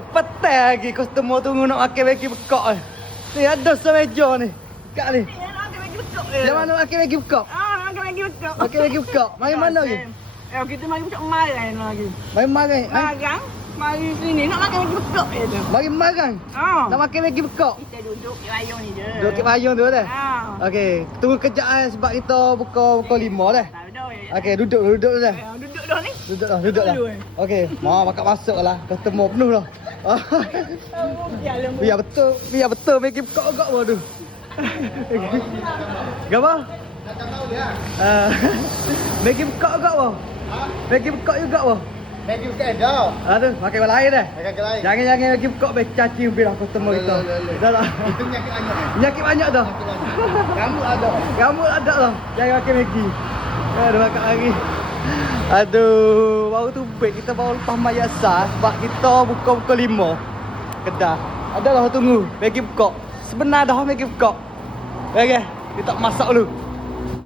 petai lagi customer tunggu nak makan Maggi bekak ni. Ni ada semeja ni. Kak ni. Yang mana makan Maggi bekak? Makan Maggi bekak. Makan Maggi bekak. Mari mana lagi? Kita mari bekak marang lagi. Mari marang. Marang. Mari sini nak makan Maggi bekak je. Mari marang. Nak makan Maggi bekak. Kita duduk di payung ni je. Duduk kat payung tu dah. Okey, tunggu kejap sebab kita buka 5 dah. Okey, duduk dulu dah. Duduk dah ni. Duduk dah. Okey, mau bakal masuk lah. Customer penuh dah. Biar betul Maggi bekak agak apa tu. Gapa? Nak tahu dia. Maggi bekak agak apa? Maggi bekak juga apa? Maggi bukan dah. Aduh, makan yang lain dah. Makan ke lain. Jangan Maggi bekak caci biar customer kita. Dah lah. Itu penyakit banyak. Penyakit banyak dah. Rambut ada. Rambut ada lah. Jangan makan Maggi. Aduh, makan lagi. Aduh, baru tu baik kita baru lepas mayasa sebab kita buka 5 kedai. Adalah tunggu Maggi bekak. Sebenar dah Maggi bekak. Okey, kita masak dulu.